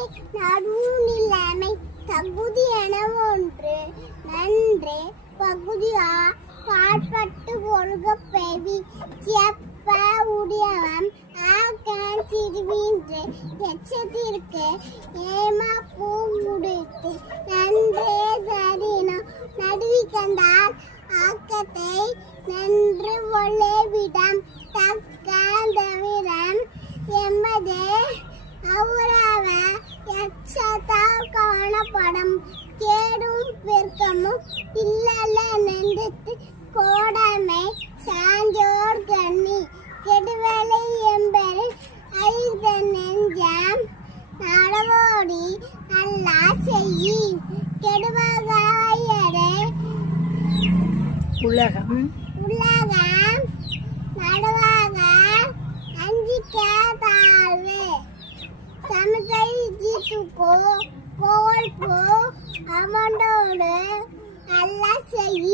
பனிரெண்டு நடுநிலைமை தகுதி என ஒன்று நன்று. பகுதியா? பாட்பட்டு ஒழுக பெவி. செப்ப உடையவன் ஆக்கான் சிறுவீன்று எச்சத்திற்கு ஏமா பூ முடித்து நன்றே சரினம் நடுவி கண்டால் ஆக்கத்தை நன்று ஒளவிடம். தக்காந்தவிடம் எம்மது அவுராவ எச்சத்தால் காணப்படும் கேடும் பெருக்கமும் இல்லல நெஞ்சத்து கோடமை. சாஞ்சோர் கண்ணி கெடுவேலை எம்பெரு ஐத நெஞ்சம். நடவோடி நல்லா செய்யி கெடுவகாயரே. உலகம். உலகம். ஜீத்துக்கோ போல் போ. அமண்டோடு நல்லா செய்.